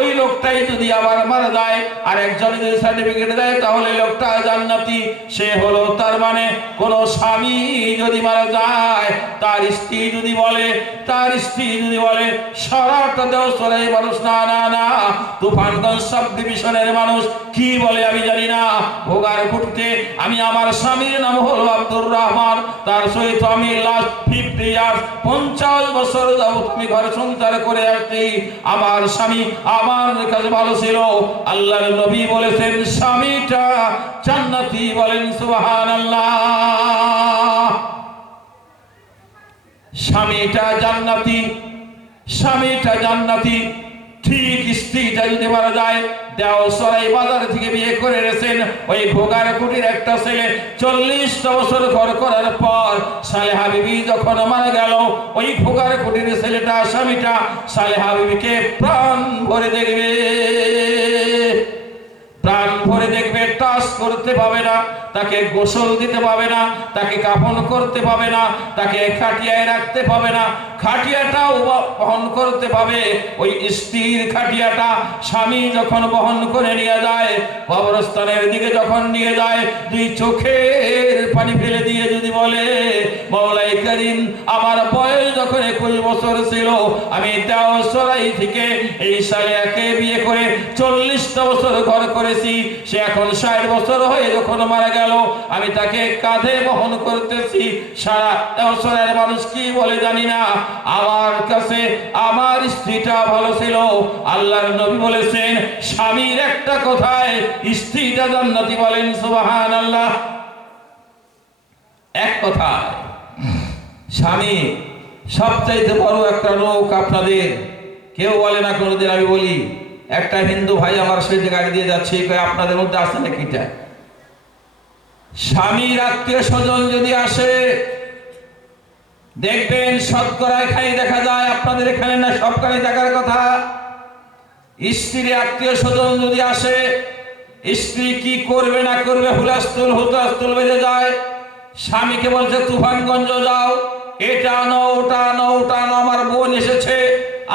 ওই লোকটাই যদি আবার মারা যায়, আর একজন যদি সার্টিফিকেট দেয়, তাহলে লোকটা জান্নাতি। সে হলো তার মানে কোন স্বামী যদি মারা যায়, তার স্ত্রী যদি বলে, তার স্ত্রী যদি বলে সরাটা দেও সরাই মানুষ, না না না, তুফানগঞ্জ সাব ডিভিশনের মানুষ, কি বলে আমি জানি না। ভোগার কুটিতে আমি আমার স্বামীর নাম হলো আব্দুর রহমান, তার সহিত আমি লাস্ট ফিফটি ইয়ার পঞ্চাশ বছর যাবত আমি ঘর সংসার করে আসছি। আমার স্বামী আমার কাছে ভালো ছিল। আল্লাহর নবী বলেছেন, স্বামীটা জান্নাতি বলেন, সুবহানাল্লাহ। স্বামীটা জান্নাতি স্বামীটা জান্নাতি। ঠিক স্ত্রীটা যদি মারা যায় দেও সরাই বাজার থেকে বিয়ে করে রেছেন ওই ভোগার কুটির একটা ছেলে চল্লিশ বছর ঘর করার পর সালেহা বিবি যখন মারা গেল, ওই ভোগার কুটির ছেলেটা, স্বামীটা সালেহা বিবিকে প্রাণ ভরে দেখবে। প্রাণ ভরে দেখবে টাচ করতে পাবে না, তাকে গোসল দিতে পাবে না, তাকে কাফন করতে পাবে না, তাকে খাটিয়ায় রাখতে পাবে না খাটিয়াটাও বহন করতে পাবে। ওই স্ত্রীর খাটিয়াটা স্বামী যখন বহন করে নিয়ে যায়, কবরস্থানের দিকে যখন নিয়ে যায়, দুই চোখের পানি ফেলে দিয়ে যদি বলে, মৌলাই করিম, আমার বয়স যখন একুশ বছর ছিল, আমি দেও সরাই থেকে এই সালে একে বিয়ে করে চল্লিশটা বছর ঘর করেছি সে এখন ষাট বছর হয়ে যখন মারা গেল, আমি তাকে কাঁধে বহন করতেছি। সারা বছরের মানুষ কি বলে জানি না। আমার কাছে আমার স্ত্রীটা ভালো ছিল। আল্লাহর নবী বলেছেন, স্বামীর একটা কথায় স্ত্রীটা জান্নাতি বলেন সুবাহান আল্লাহ এক কথা স্বামী সবচাইতে বড় একটা রোগ আপনাদের। কেউ বলে না, কোনোদিন আমি বলি। একটা হিন্দু ভাই আমার সহিত গাড়ি দিয়ে যাচ্ছে আপনাদের মধ্যে আছে নাকি এটা? স্বামীর আত্মীয় স্বজন যদি আসে, দেখবেন শতকরা এখানে দেখা যায়, আপনাদের এখানে না সবখানে দেখার কথা। স্ত্রীর আত্মীয় স্বজন যদি আসে, স্ত্রী কি করবে না করবে হুলাস্তুল হুতাস্তুল বেজে যায়। স্বামীকে বলছে, তুফানগঞ্জ যাও। এটা আনো ওটা আনো ওটা আনো আমার বোন এসেছে,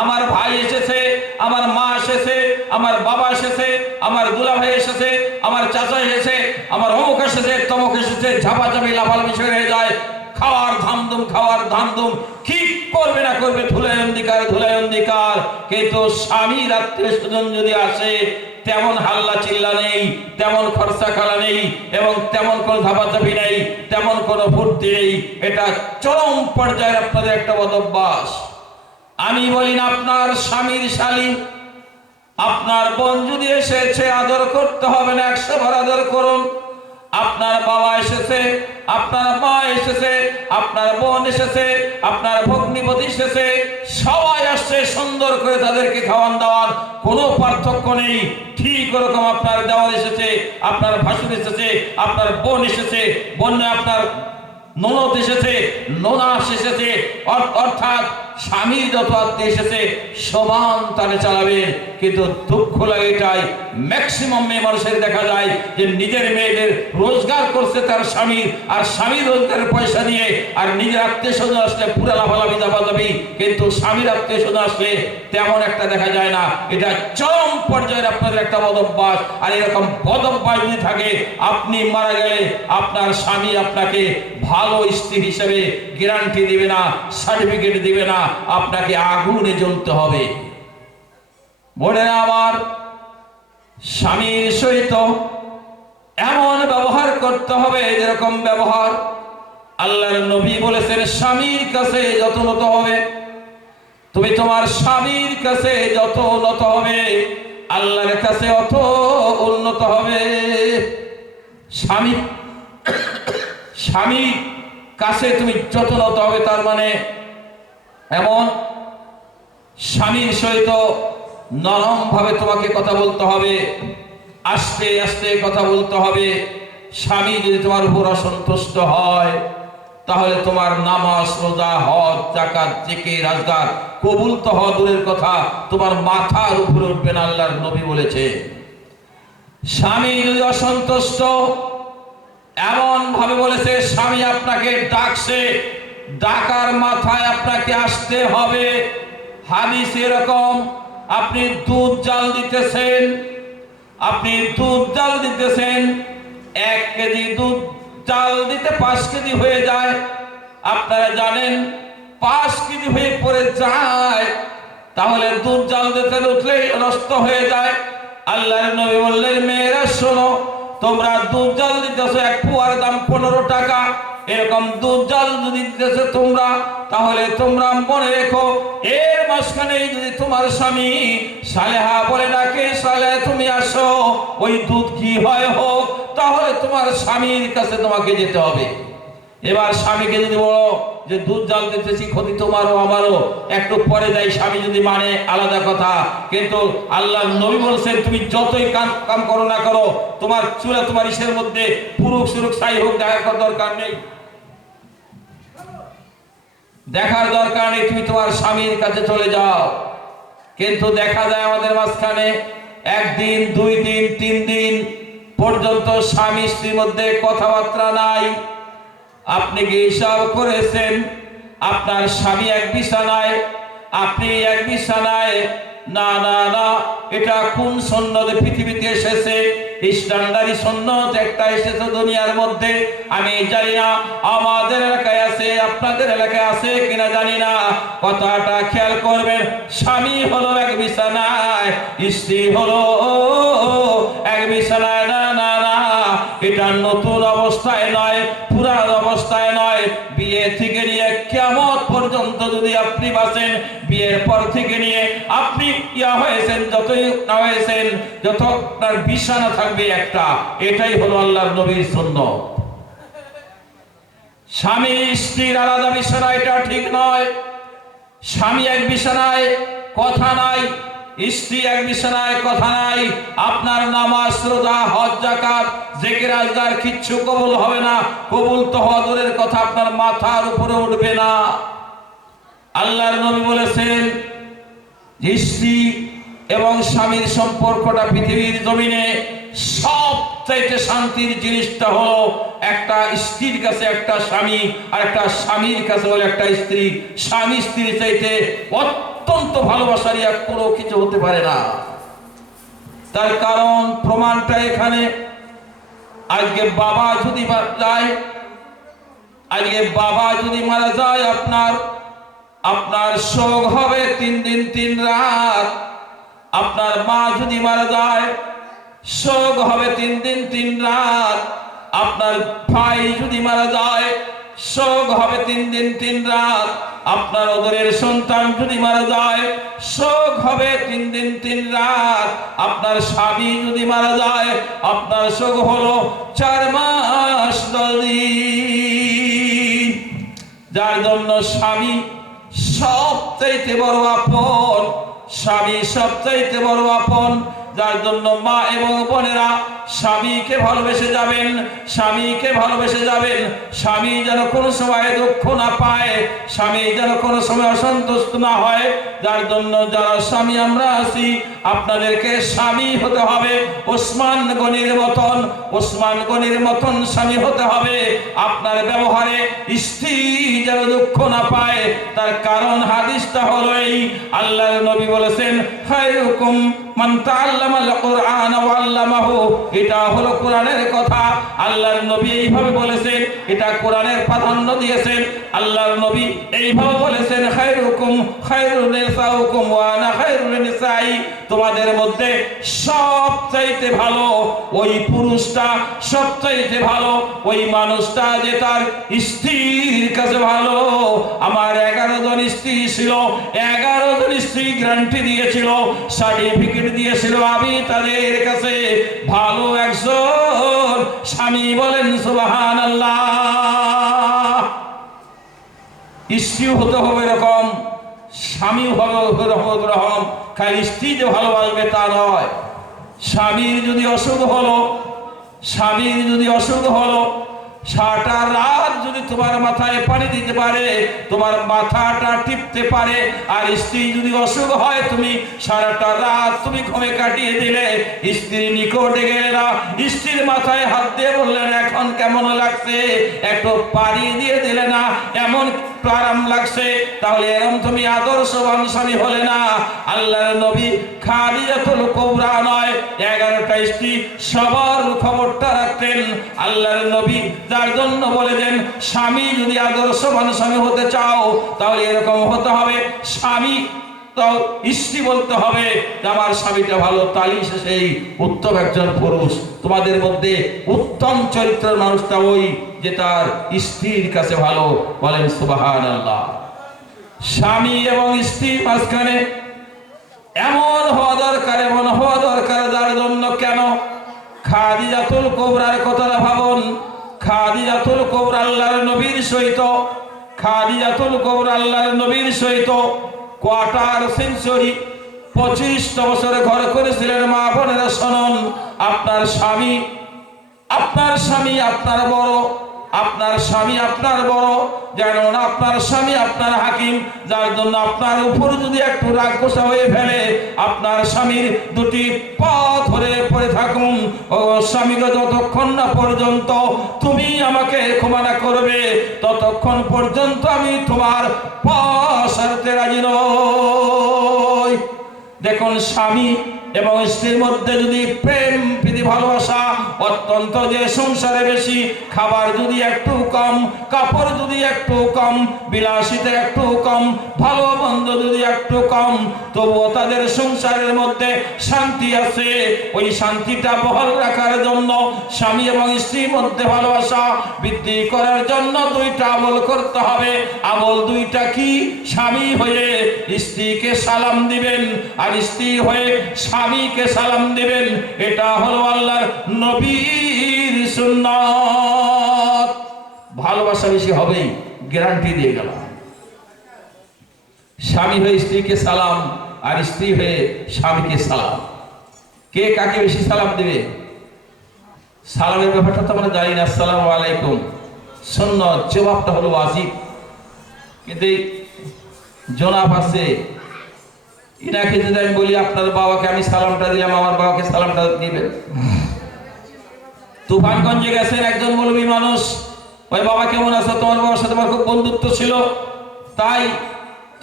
আমার ভাই এসেছে, আমার মা এসেছে আমার বাবা এসেছে আমার ভাই এসেছে, আমার চাচা এসেছে, আমার অমুক এসেছে, তমুক এসেছে, ঝাপাঝাপি, লাফালাফি হয়ে যায়। খাওয়ার ধামধুম খাওয়ার ধামধুম, কি করবে না করবে ধুলাই অন্ধিকার ধুলাই অন্ধিকার। কিন্তু স্বামী আত্মীয় স্বজন যদি আসে, তেমন হাল্লা চিল্লা নেই, তেমন খরচা খালা নেই, এবং তেমন কোনো ধাপাধাপি নেই, তেমন কোনো ফুর্তি নেই। এটা চরম পর্যায়ের আপনাদের একটা বদভ্যাস আমি বলি না আপনার স্বামীর শালী আপনার বোন যদি এসেছে, আদর করতে হবে না, একশো বার আদর করুন। আপনার বাবা এসেছে, আপনার মা এসেছে, আপনার বোন এসেছে, আপনার ভগ্নিপতি এসেছে, সবাই আসছে সুন্দর করে তাদেরকে খাওয়ান দাওয়ান, কোনো পার্থক্য নেই। ঠিক ওরকম আপনার দেওয়ার এসেছে, আপনার ভাসুর এসেছে, আপনার বোন এসেছে বোন আপনার ননদ এসেছে, ননাস এসেছে অর- অর্থাৎ স্বামীর যত আত্মীয় এসেছে, সমান তালে চালাবে। কিন্তু দুঃখ লাগে এটাই ম্যাক্সিমাম মেয়ে মানুষের দেখা যায় যে নিজের মেয়েদের রোজগার করছে তার স্বামীর আর স্বামীর রোজগারের পয়সা দিয়ে আর নিজের আত্মীয় স্বজন আসলে পুরা লাফালাফি দাবাদাবি কিন্তু স্বামীর আত্মীয় স্বজন আসলে তেমন একটা দেখা যায় না। এটা চরম পর্যায়ের আপনাদের একটা বদভ্যাস। আর এরকম বদভ্যাস যদি থাকে, আপনি মারা গেলে আপনার স্বামী আপনাকে ভালো স্ত্রী হিসেবে গ্যারান্টি দিবে না সার্টিফিকেট দিবে না। আপনাকে আগুনে জ্বলতে হবে। মনে আমার স্বামীর সহিত এমন ব্যবহার করতে হবে, যেরকম ব্যবহার আল্লাহর নবী বলেছেন, স্বামীর কাছে যত নত হবে। তুমি তোমার স্বামীর কাছে যত উন্নত হবে, আল্লাহর কাছে অত উন্নত হবে। স্বামী, স্বামীর কাছে তুমি যত নত হবে, তার মানে এমন স্বামীর সহিত নরম ভাবে তোমাকে কথা বলতে হবে, আস্তে আস্তে কথা বলতে হবে। স্বামী যদি তোমার উপর অসন্তুষ্ট হয়, তাহলে তোমার নামাজ, রোজা, হজ জাকাত জেকে রাজগার কবুল তো হওয়া দূরের কথা, তোমার মাথার উপরে উঠবে না আল্লাহর নবী বলেছে। স্বামী যদি অসন্তুষ্ট এমন ভাবে বলেছে, স্বামী আপনাকে ডাকছে ডাকার মাথায় আপনাকে আসতে হবে। হাদিস এরকম, আপনি দুধ জাল দিতেছেন, আপনি দুধ জাল দিতেছেন, এক কেজি দুধ জাল দিতে পাঁচ কেজি হয়ে যায়। আপনারা জানেন, পাঁচ কেজি হয়ে পড়ে যায়, তাহলে দুধ জাল দিতে উঠলেই নষ্ট হয়ে যায়। আল্লাহর নবী বললেন, মেয়েরা, শোনো তোমরা দুধ জল দিতেছো, এক পুয়ার দাম পনেরো টাকা। এরকম দুধ জল যদি দিতেছো তোমরা, তাহলে তোমরা মনে রেখো, এর মাঝখানে যদি তোমার স্বামী সালেহা বলে ডাকে সালে তুমি আসো, ওই দুধ কি হয় হোক, তাহলে তোমার স্বামীর কাছে তোমাকে যেতে হবে। এবার স্বামীকে যদি বলো যে দুধ জাল দিতেছি ক্ষতি তোমারও, আমারও, একটু পরে যাই, স্বামী যদি মানে আলাদা কথা। কিন্তু আল্লাহ নবী বলছেন, তুমি যতই কাম কাম করো না করো, তোমার চুলা তোমার ইসের মধ্যে পুরুষ সুরুক সাই হোক, দেখার দরকার নেই। দেখার দরকার নেই, তুমি তোমার স্বামীর কাছে চলে যাও। কিন্তু দেখা যায় আমাদের মাঝখানে একদিন, দুই দিন, তিন দিন পর্যন্ত স্বামী স্ত্রীর মধ্যে কথাবার্তা নাই। আপনি কি হিসাব করেছেন? আপনার স্বামী এক বিছানায়, আপনি এক বিছানায়? না না না, এটা কোন সন্ন্যত? পৃথিবীতে এসেছে স্ট্যান্ডার্ড সন্ন্যত একটা এসেছে দুনিয়ার মধ্যে। আমি জানি না, আমাদের এলাকায় আছে, আপনাদের এলাকায় আছে কিনা জানি না। কথাটা খেয়াল করবেন, স্বামী হলো এক বিছানায়, স্ত্রী হলো এক বিছানায়। না না না, এটা নতুন অবস্থায় নয়। পুরান অবস্থায় নয়। বিয়ে থেকে নিয়ে কেমন পর্যন্ত যদি আপনি বাঁচেন, বিয়ের পর থেকে নিয়ে আপনি ইয়া হয়েছেন, যতই না হয়েছেন, যত আপনার বিছানা থাকবে একটা, এটাই হলো আল্লাহর নবীর সুন্নত। স্বামী স্ত্রীর আলাদা বিছানা, এটা ঠিক নয়। স্বামী এক বিছানায়, কথা নাই স্ত্রী এক বিছানায় কথা নাই, আপনার নামাজ রোজা হজ জাকাত জেকের, আজগার কিচ্ছু কবুল হবে না। কবুল তো হদরের কথা আপনার মাথার উপরে উঠবে না। আল্লাহর নবী বলেছেন স্ত্রী এবং স্বামীর সম্পর্কটা পৃথিবীর জমিনে সব চাইতে শান্তির জিনিসটা হলো একটা স্ত্রীর কাছে একটা স্বামী আর একটা স্বামীর কাছে হলো একটা স্ত্রী। স্বামী স্ত্রীর চাইতে অত্যন্ত ভালোবাসারই এক কোনো কিছু হতে পারে না। তার কারণ প্রমাণটা এখানে, আজকে বাবা যদি যায় আজকে বাবা যদি মারা যায়, আপনার আপনার শোক হবে তিন দিন, তিন রাত। আপনার মা যদি মারা যায়, শোক হবে তিন দিন, তিন রাত। আপনার ভাই যদি মারা যায় শোক হবে তিন দিন, তিন রাত। আপনার ওদরের সন্তান যদি মারা যায়, শোক হবে তিন দিন, তিন রাত। আপনার স্বামী যদি মারা যায়, আপনার শোক হলো চার মাস দিন। যার জন্য স্বামী সবচাইতে বড় আপন, স্বামী সবচাইতে বড় আপন যার জন্য মা এবং বোনেরা স্বামীকে ভালোবেসে যাবেন, স্বামীকে ভালোবেসে যাবেন। স্বামী যেন কোনো সময় দুঃখ না পায়, স্বামী যেন কোনো সময় অসন্তুষ্ট না হয়। যার জন্য যারা স্বামী আমরা আছি, আপনাদেরকে স্বামী হতে হবে। ওসমান গনির মতন, ওসমান গনির মতন স্বামী হতে হবে। আপনার ব্যবহারে স্ত্রী যেন দুঃখ না পায়, তার কারণ হাদিসটা হলো এই আল্লাহর নবী বলেছেন, খায়রুকুম মান তাআল্লামাল কুরআন ওয়া আল্লামাহু, এটা হলো কোরআনের কথা। আল্লাহর নবী এইভাবে বলেছেন, এটা কোরআনের প্রাধান্য দিয়েছেন। আল্লাহর নবী এইভাবে বলেছেন, খায়রুকুম, খায়রুন নিসাউকুম ওয়া আনা খায়রুন নিসাই। তোমাদের মধ্যে সবচাইতে ভালো ওই পুরুষটা, সবচাইতে ভালো ওই মানুষটা যে তার স্ত্রীর কাছে ভালো। আমার এগারো জন স্ত্রী ছিল, এগারো জন স্ত্রী গ্যারান্টি দিয়েছিল, সার্টিফিকেট দিয়েছিল আমি তাদের কাছে ভালো একজন স্বামী বলেন সুবাহান স্ত্রী হতে হবে এরকম স্বামী হবে এরকম খালি স্ত্রী যে ভালোবাসবে তা নয়। স্বামীর যদি অসুখ হলো, স্বামীর যদি অসুখ হলো, সারাটা রাত তোমার মাথায় পানি দিতে পারে, তোমার মাথাটা টিপতে পারে, আর স্ত্রী যদি অসুখ হয়, তুমি সারাটা রাত তুমি ঘুমে কাটিয়ে দিলে স্ত্রীর নিকটে গেলে না। স্ত্রীর মাথায় হাত দিয়ে বললেন, এখন কেমন লাগছে? একটু পানি দিয়ে দিলে না, এমন আরাম লাগছে? তাহলে এরকম তুমি আদর্শবান স্বামী হলে না। আল্লাহর নবী খালিয়াতুল কোবরা নয়, এগারোটা স্ত্রী সবার খবরটা রাখতেন। আল্লাহর নবী যার জন্য বলে দেন স্বামী যদি আদর্শবান স্বামী হতে চাও, তাহলে এরকম হতে হবে। স্বামী তো স্ত্রী বলতে হবে আমার স্বামীটা ভালো। তালি সেই উত্তম একজন পুরুষ। তোমাদের মধ্যে উত্তম চরিত্রের মানুষটা ওই যে তার স্ত্রীর কাছে ভালো। বলেন সুবাহান আল্লাহ স্বামী এবং স্ত্রীর মাঝখানে এমন হওয়া দরকার, এমন হওয়া দরকার, যার জন্য কেন? খাদিজাতুল কোবরার কথাটা ভাবুন। খাদিজাতুল কবর আল্লাহর নবীর সহিত, খাদিজাতুল কবর আল্লাহর নবীর সহিত কোয়ার্টার সেঞ্চুরি পঁচিশ বছরে ঘর করেছিলেন মা বোনেরা, শোনন, আপনার স্বামী আপনার স্বামী, আপনার বড় আপনার স্বামী আপনার বড়, যেন আপনার স্বামী আপনার হাকিম, যার জন্য আপনার উপর যদি একটু রাগ গোসা হয়ে ফেলে, আপনার স্বামীর দুটি পা ধরে পড়ে থাকুন। ও স্বামীকে যতক্ষণ না পর্যন্ত তুমি আমাকে ক্ষমা না করবে, ততক্ষণ পর্যন্ত আমি তোমার পা সারতে রাজি নই। দেখুন স্বামী এবং স্ত্রীর মধ্যে যদি প্রেম, প্রীতি, ভালোবাসা অত্যন্ত যে সংসারে বেশি, খাবার যদি একটু কম, কাপড় যদি একটু কম বিলাসিতা একটু কম, ভালো মন্দ যদি একটু কম, তবুও তাদের সংসারের মধ্যে শান্তি আছে। ওই শান্তিটা বহাল রাখার জন্য স্বামী এবং স্ত্রীর মধ্যে ভালোবাসা বৃদ্ধি করার জন্য দুইটা আমল করতে হবে। আমল দুইটা কি? স্বামী হয়ে স্ত্রীকে সালাম দিবেন। আর স্ত্রী হয়ে স্বামীকে সালাম দিবেন, এটা হলো আল্লাহর নবীর সুন্নাত। ভালোবাসা বেশি হবেই গ্যারান্টি দিয়ে গেলাম। স্বামী হয়ে স্ত্রীকে সালাম, আর স্ত্রী হয়ে স্বামীকে সালাম। কে কাকে বেশি সালাম দেবে? সালামের ব্যাপারটা তো আমরা জানি না, আসসালামু আলাইকুম। সুন্নত, জবাবটা হলো ওয়াজিব। কিন্তু জনাব আছে ইনাকে যদি আমি বলি, আপনার বাবাকে আমি সালামটা দিলাম, আমার বাবাকে সালামটা দিবেন তুফানগঞ্জে গেছেন একজন মৌলবী মানুষ, ওই বাবা কেমন আছে? তোমার বাবার সাথে আমার খুব বন্ধুত্ব ছিল। তাই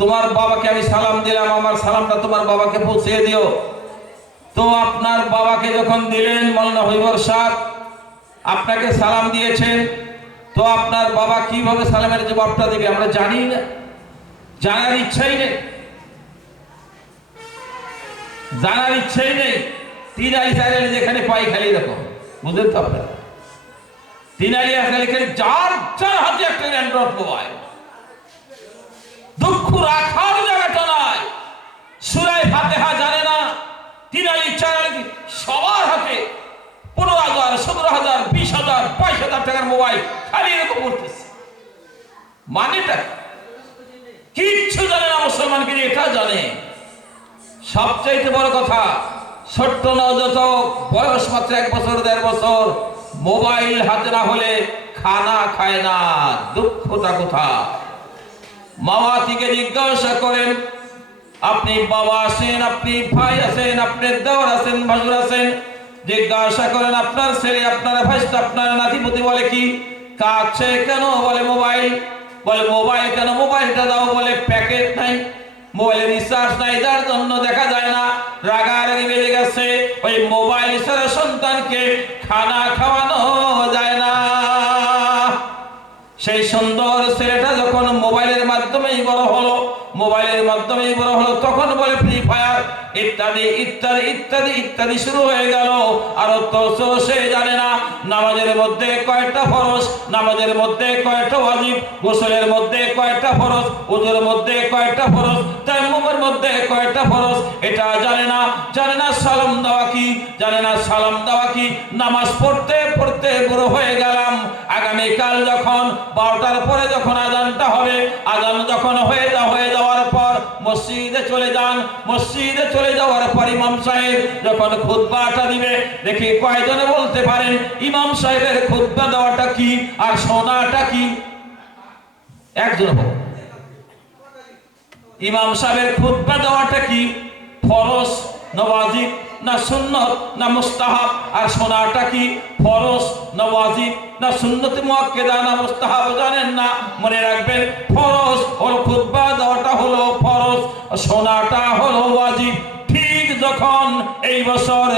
তোমার বাবাকে আমি সালাম দিলাম, আমার সালামটা তোমার বাবাকে পৌঁছে দিও। তো আপনার বাবাকে যখন দিলেন মৌলানা হইবর সাহ আপনাকে সালাম দিয়েছেন। তো আপনার বাবা কীভাবে সালামের জবাবটা দেবে আমরা জানি না। জানার ইচ্ছাই নেই। জানার ইচ্ছাই নেই তিন আলি চার যেখানে পাই খালি দেখো। বুঝলেন তো আপনারা? তিন আলি আসার এখানে যার যার হাতে একটা অ্যান্ড্রয়েড মোবাইল দুঃখ রাখার জায়গাটা নয় সুরাই ফাতেহা জানে না। তিন আলি, চার আলি সবার হাতে পনেরো হাজার, সতেরো হাজার, বিশ হাজার, বাইশ হাজার টাকার মোবাইল খালি এরকম করতেছে মানেটা? কিচ্ছু জানে না মুসলমানকে এটা জানে। সবচাইতে বড় কথা, ছোট্ট নজত বয়স মাত্র এক বছর, দেড় বছর, মোবাইল হাতে না হলে খানা খায় না, দুঃখটা মামা থেকে জিজ্ঞাসা করেন, আপনি বাবা আছেন, আপনি ভাই আছেন, আপনি দেওয়ার আছেন, ভাসুর আছেন? জিজ্ঞাসা করেন, আপনার ছেলে, আপনার ভাই আপনার নাতিপতি বলে কি? কাছে কেন? বলে মোবাইল। বলে মোবাইল কেন? মোবাইলটা দাও, বলে প্যাকেট নাই। মোবাইলে রিচার্জ নাই, যার জন্য দেখা যায় না। রাগারাগি বেড়ে গেছে, ওই মোবাইল ছাড়া সন্তানকে খানা খাওয়ানো যায় না। সেই সুন্দর ছেলেটা যখন মোবাইলের মাধ্যমেই বড় হলো মোবাইলের মাধ্যমেই বড় হলো, তখন বলে ফ্রি ফায়ার ইত্যাদি ইত্যাদি ইত্যাদি ইত্যাদি শুরু হয়ে গেল। আর তো সে জানে না। নামাজের মধ্যে কয়টা ফরজ? নামাজের মধ্যে কয়টা ওয়াজিব? গোসলের মধ্যে কয়টা ফরজ? ওজোর মধ্যে কয়টা ফরজ? তাইমুমের মধ্যে কয়টা ফরজ? এটা জানে না। জানে না সালাম দেওয়া কি? জানে না সালাম দেওয়া কি? নামাজ পড়তে পড়তে বুড়ো হয়ে গেলাম। আগামীকাল যখন বারোটার পরে যখন আজানটা হবে, আজান যখন হয়ে হয়ে যাওয়ার পর মসজিদে চলে যান। মসজিদে চলে যাওয়ার পর ইমাম সাহেব যখন খুতবাটা দিবে, দেখি কয়জনে বলতে পারেন, ইমাম সাহেবের খুতবা দেওয়াটা কি আর শোনাটা কি? একজন ইমাম সাহেবের খুতবা দেওয়াটা কি? ফরজ না না সুন্নত, না মুস্তাহাব। আর সোনাটা কি ফরজ? না ওয়াজিব না সুন্নত মুয়াক্কেদা, না মুস্তাহাব, জানেন না? মনে রাখবেন, ফরজ। ওর খুতবা দেওয়াটা হলো ফরজ সোনাটা হলো ওয়াজিব। যখন এই বছর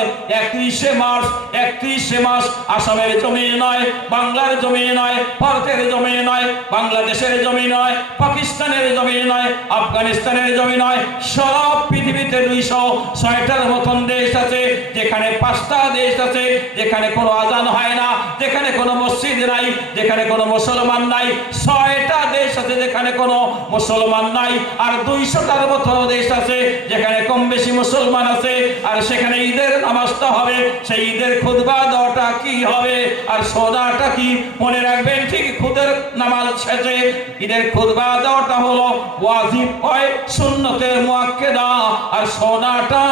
একত্রিশে মার্চ, একত্রিশে মাস আসামের জমি নয় বাংলার জমি নয় ভারতের জমি নয় বাংলাদেশের জমি নয় পাকিস্তানের জমি নয় আফগানিস্তানের জমি নয় সব পৃথিবীতে দুইশো ছয়টার মতন দেশ আছে, যেখানে পাঁচটা দেশ আছে, যেখানে কোনো আজান হয় না, যেখানে কোনো মসজিদ নাই, যেখানে কোনো মুসলমান নাই, ছয়টা দেশ আছে যেখানে কোনো মুসলমান নাই, আর দুইশোটার মতো দেশ আছে যেখানে কম বেশি মুসলমান আছে আর সেখানে ঈদের নামাজটা হবে। সেই ঈদের খুদবা দেওয়াটা কি হবে, আর সোনাটা কি? মনে রাখবেন, ঠিক খুদের নামাজ শেষে ঈদের খুদবা দেওয়াটা হলো ওয়াজিব হয় সুন্নতের মুআক্কেদা আর সোনাটা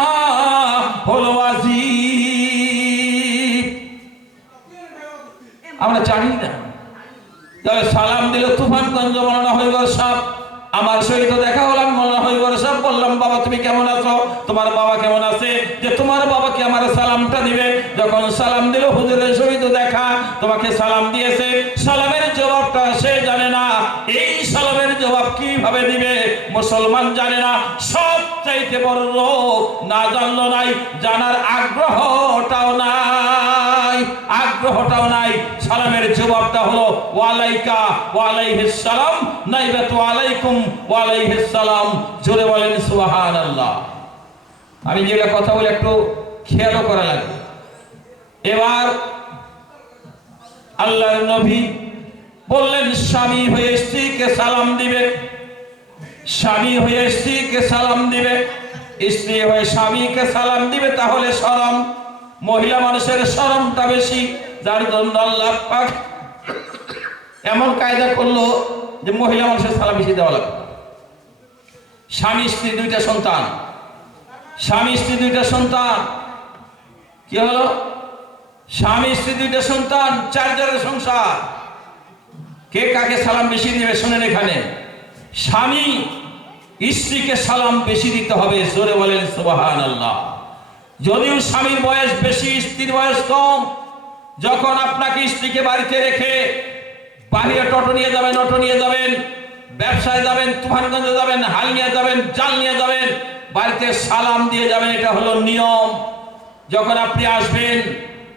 হলো ওয়াজিব। আমরা জানি না। তবে সালাম দিল তুফানগঞ্জ মৌলানা হইবর সাহ আমার সহিত দেখা হলাম মৌলানা হইবর সাহ বললাম, বাবা, তুমি কেমন আছো? তোমার বাবা কেমন আছে? যে তোমার বাবাকে আমার সালামটা দিবে, যখন সালাম দিল, হুজুরের সহিত দেখা, তোমাকে সালাম দিয়েছে। সালামের জবাবটা সে জানে না। এই সালামের জবাব কীভাবে দিবে, মুসলমান জানে না। সব চাইতে বড় রোগ না জানলো নাই, জানার আগ্রহটাও নাই আগ্রহটাও নাই। সালামের জবাবটা হলো, ওয়ালাইকা ওয়ালাইহিস সালাম নাইবা তো আলাইকুম ওয়ালাইহিস সালাম জোরে বলেন, সুবহানাল্লাহ। আমি যেটা কথা বলে, একটু খেয়ালও করা লাগবে এবার আল্লাহর নবী বললেন, স্বামী হয়ে স্ত্রীকে সালাম দিবে? স্বামী হয়ে স্ত্রীকে সালাম দিবে? স্ত্রী হয়ে স্বামীকে সালাম দিবে? তাহলে সরম। মহিলা মানুষের সরমটা বেশি। যার জন্য আল্লাহ পাক এমন কায়দা করল যে মহিলা মানুষের সালাম বেশি দেওয়া লাগবে। স্বামী, স্ত্রী দুইটা সন্তান। স্বামী, স্ত্রী দুইটা সন্তান। কি হলো? স্বামী, স্ত্রী দুইটা সন্তান, চারজনের সংসার। কে কাকে সালাম বেশি দিবে শোনেন এখানে। স্বামী, স্ত্রীকে সালাম বেশি দিতে হবে, জোরে বলেন সুবাহান আল্লাহ যদিও স্বামীর বয়স বেশি, স্ত্রীর বয়স কম যখন আপনাকে স্ত্রীকে বাড়িতে রেখে বাহিরে টোটো নিয়ে যাবেন, অটো নিয়ে যাবেন, ব্যবসায় যাবেন, তুফানগঞ্জে যাবেন, হাল নিয়ে যাবেন, জাল নিয়ে যাবেন, বাড়িতে সালাম দিয়ে যাবেন, এটা হলো নিয়ম। যখন আপনি আসবেন,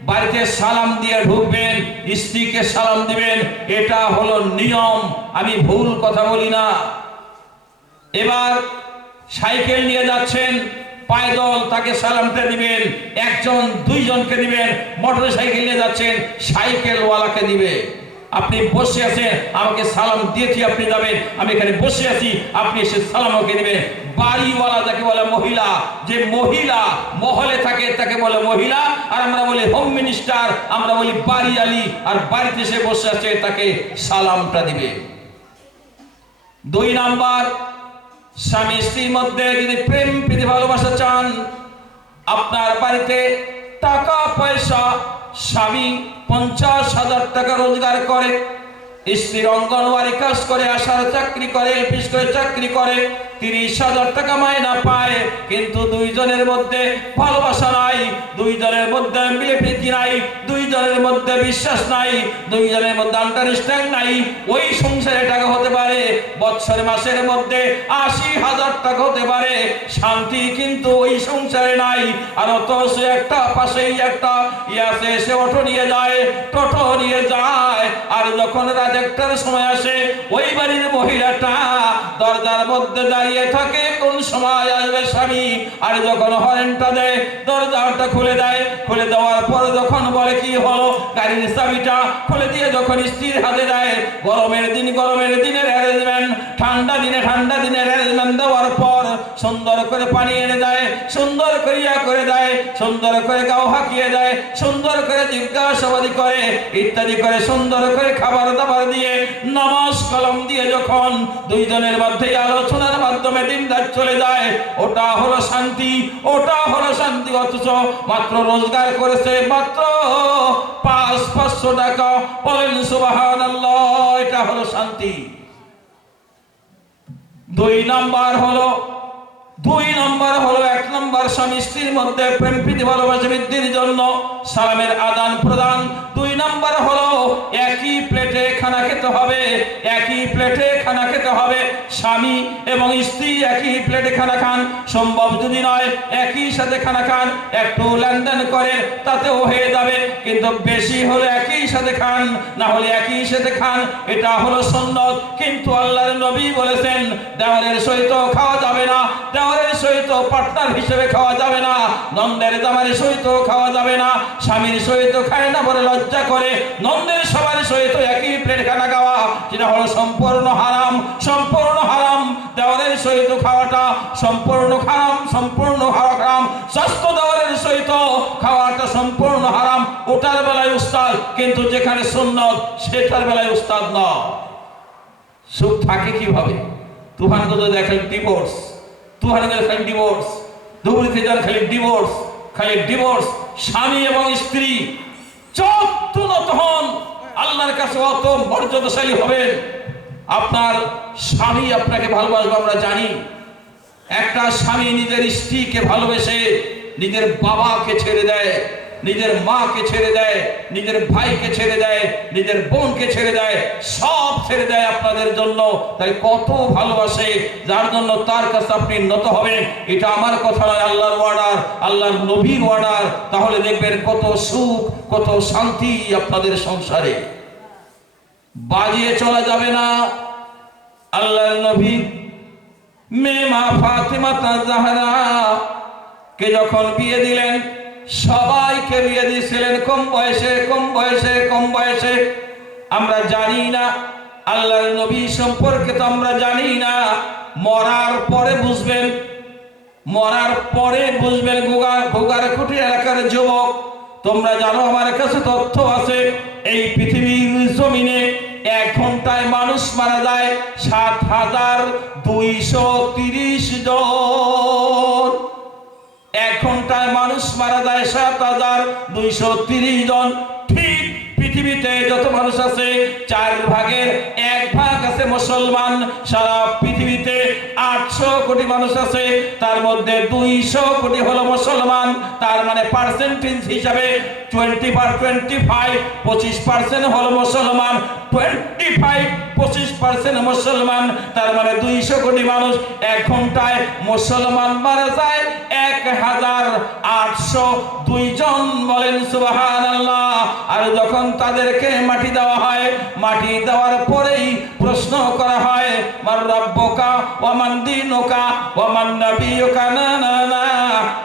বাড়িতে সালাম দিয়ে ঢুকবেন, স্ত্রীকে সালাম দিবেন, এটা হলো নিয়ম। আমি ভুল কথা বলি না। এবার সাইকেল নিয়ে যাচ্ছেন পায়দল তাকে সালামটা দিবেন। একজন, দুইজনকে দিবেন। মোটর সাইকেল নিয়ে যাচ্ছেন, সাইকেলওয়ালাকে দিবে। আপনি বসে আছেন, আমাকে সালাম দিয়েছি, আপনি যাবেন। আমি এখানে বসে আছি, আপনি এসে সালাম আমাকে দিবেন। বাড়িওয়ালা যাকে বলে মহিলা, যে মহিলা মহলে থাকে, তাকে বলে মহিলা, আর আমরা বলি হোম মিনিস্টার আমরা বলি বাড়ি আলী আর বাড়িতে এসে বসে আছে, তাকে সালামটা দিবে। দুই নাম্বার স্বামী স্ত্রীর মধ্যে যদি প্রেম প্রীতি ভালোবাসা চান, আপনার বাড়িতে টাকা, পয়সা, স্বামী পঞ্চাশ হাজার টাকা রোজগার করে, স্ত্রীর অঙ্গনওয়ারি কাজ করে আসার চাকরি করে, অফিস করে চাকরি করে তিরিশ হাজার টাকা মায়না পায়, কিন্তু দুইজনের মধ্যে ভালোবাসা নাই, দুইজনের মধ্যে মিলে প্রীতি নাই, দুইজনের মধ্যে বিশ্বাস নাই, দুইজনের মধ্যে আন্ডারস্ট্যান্ড নাই। ওই সংসারে টাকা হতে পারে, বৎসর মাসের মধ্যে আশি হাজার টাকা হতে পারে, শান্তি কিন্তু ওই সংসারে নাই। আর অথচ একটা পাশেই একটা ইয়াসে সে অটো নিয়ে যায়, টোটো নিয়ে যায়, আর যখন রাত একটার সময় আসে, ওই বাড়ির মহিলাটা দরজার মধ্যে দাঁড়িয়ে থাকে, কোন সময় আসবে স্বামী? আর যখন হরেনটা দেয়, দরজাটা খুলে দেয়। খুলে দেওয়ার পরে যখন বলে কি হলো, গাড়ির চাবিটা খুলে দিয়ে যখন স্ত্রীর হাতে দেয়, গরমের দিন, গরমের দিনের অ্যারেঞ্জমেন্ট ঠান্ডা দিনে ঠান্ডা দিনে অ্যারেঞ্জমেন্ট দেওয়ার পর সুন্দর করে পানি এনে দেয়, সুন্দর করে ইয়া করে দেয়, সুন্দর করে গাও হাঁকিয়ে দেয়, সুন্দর করে জিজ্ঞাসাবাদি করে, ইত্যাদি করে সুন্দর করে খাবার দাবার দিয়ে, নামাজ কলম দিয়ে যখন দুইজনের মধ্যে আলোচনার মাধ্যমে দিন রাত চলে যায়। ওটা হলো শান্তি, ওটা হলো শান্তি অথচ মাত্র রোজগার করেছে মাত্র পাঁচ, পাঁচশো টাকা। বলেন এটা হলো শান্তি। দুই নাম্বার হলো, দুই হলো, এক নম্বর স্বামী স্ত্রীর মধ্যে প্রেম প্রীতি ভালোবাসা বৃদ্ধির জন্য সালামের আদান প্রদান। দুই নম্বর হলো, একই প্লেটে খানা খেতে হবে, একই প্লেটে খানা খেতে হবে। স্বামী এবং স্ত্রী একই প্লেটে খানা খান। সম্ভব যদি নয়, একই সাথে খানা খান। একটু লেনদেন করে তাতেও হয়ে যাবে। কিন্তু বেশি হলে একই সাথে খান, না হলে একই সাথে খান, এটা হলো সুন্নত। কিন্তু আল্লাহর নবী বলেছেন, দেওয়ালের সহিত খাওয়া যাবে না। দেওয়ালের সহিত পার্টনার হিসেবে খাওয়া যাবে না। নন্দের জামারের সহিত খাওয়া যাবে না। স্বামীর সহিত খায় না বলে লজ্জা করে। নন্দের সবার সহিত একই প্লেট খানা খাওয়া যেটা হলো সম্পূর্ণ হারাম। সম্পূর্ণ খাওয়াটা সম্পূর্ণ হারাম সম্পূর্ণ হারাম। স্বাস্থ্য দেওয়ালের সহিত খাওয়াটা সম্পূর্ণ হারাম। ওটার বেলায় উস্তাদ, কিন্তু যেখানে সুন্নত, সেটার বেলায় উস্তাদ নয় সুখ থাকে কীভাবে? তুফান কত দেখেন ডিভোর্স তুফান দেখেন ডিভোর্স ধুবড়িতে খালি ডিভোর্স খালি ডিভোর্স স্বামী এবং স্ত্রী যত নত হন, আল্লাহর কাছে অত মর্যাদাশালী হবেন। আপনার স্বামী আপনাকে ভালোবাসবে, আমরা জানি। একটা স্বামী নিজের স্ত্রীকে ভালোবেসে নিজের বাবাকে ছেড়ে দেয়, নিজের মাকে ছেড়ে দেয়, নিজের ভাইকে ছেড়ে দেয়, নিজের বোনকে ছেড়ে দেয়, সব ছেড়ে দেয় আপনাদের জন্য। তাই কত ভালোবাসে, যার জন্য তার কাছে আপনি নত হবেন, এটা আমার কথা নয়, আল্লাহর ওয়ার্ডার আল্লাহর নবীর ওয়ার্ডার তাহলে দেখবেন কত সুখ, কত শান্তি আপনাদের সংসারে। বাজিয়ে চলা যাবে না, আল্লাহর নবী মেয়ে মা ফাতেমা জাহরা, কে যখন বিয়ে দিলেন, সবাইকে বিয়ে দিয়েছিলেন কম বয়সে কম বয়সে কম বয়সে। আমরা জানি না, আল্লাহর নবী সম্পর্কে তো আমরা জানি না। মরার পরে বুঝবেন, মরার পরে বুঝবেন গোগা গোগারকুটি এলাকার যুবক। তোমরা জানো আমার কাছে তথ্য আছে, এই পৃথিবীর জমিনে এক ঘন্টায় মানুষ মারা যায় সাত হাজার দুইশো তিরিশ জন। এক ঘন্টায় মানুষ মারা যায় সাত হাজার দুইশো তিরিশ জন। ঠিক পৃথিবীতে যত মানুষ আছে, চার ভাগের এক ভাগ আছে মুসলমান। সারা পৃথিবীতে আটশো কোটি মানুষ আছে, তার মধ্যে দুইশো কোটি হলো মুসলমান। তার মানে পার্সেন্টেজ হিসাবে টোয়েন্টি পার টোয়েন্টি ফাইভ পঁচিশ পার্সেন্ট হলো মুসলমান। টোয়েন্টি ফাইভ পঁচিশ পার্সেন্ট মুসলমান। তার মানে দুইশো কোটি মানুষ এক ঘন্টায় মুসলমান মারা যায়। এক হাজার আটশো দুইজন বলেন আল্লাহ আর যখন তাদেরকে মাটি দেওয়া হয়। মাটি দেওয়ার পরেই প্রশ্ন করা হয়, মার রব্বকা ওয়ামান দিনুকা ওয়ামান নাবিয়ুকা? না না না।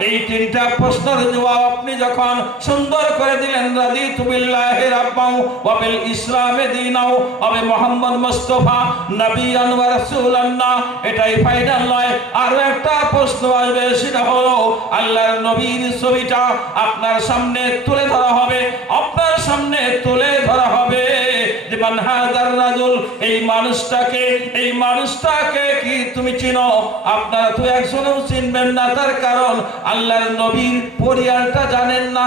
এই তিনটা প্রশ্নের জবাব আপনি যখন সুন্দর করে দিলেন রাদিতু বিল্লাহি রাব্বাও ওয়া বিল ইসলামে দীনাও বি মুহাম্মদ মুস্তাফা নবিয়ান ওয়া রাসূলান। না, এটাই ফাইনাল নয়। আর একটা প্রশ্ন আসবে, সেটা হলো, আল্লাহর নবীর ছবিটা আপনার সামনে তুলে ধরা হবে। আপনার সামনে তুলে ধরা হবে যে মানহাজার রাজুল, এই মানুষটাকে এই মানুষটাকে কি তুমি চিনো? আপনারা তো একজনও চিনবেন না তার কারণ, আল্লাহর নবীর পরিয়ালটা জানেন না।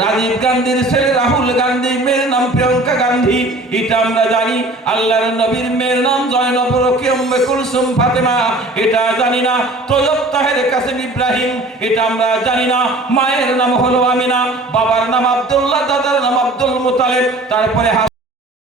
রাজীব গান্ধীর ছেলে রাহুল গান্ধী, মেয়ের নাম প্রিয়ঙ্কা গান্ধী। এটা আমরা জানি, আল্লাহর নবীর মেয়ের নাম জয়নব রকিয়ম্বে কুলসুম ফাতেমা। এটা জানি না, তৈয়ব তাহের কাসিম ইব্রাহিম। এটা আমরা জানি না, মায়ের নাম হলো আমিনা, বাবার নাম আব্দুল্লাহ, দাদার নাম আব্দুল মুতালেব। তারপরে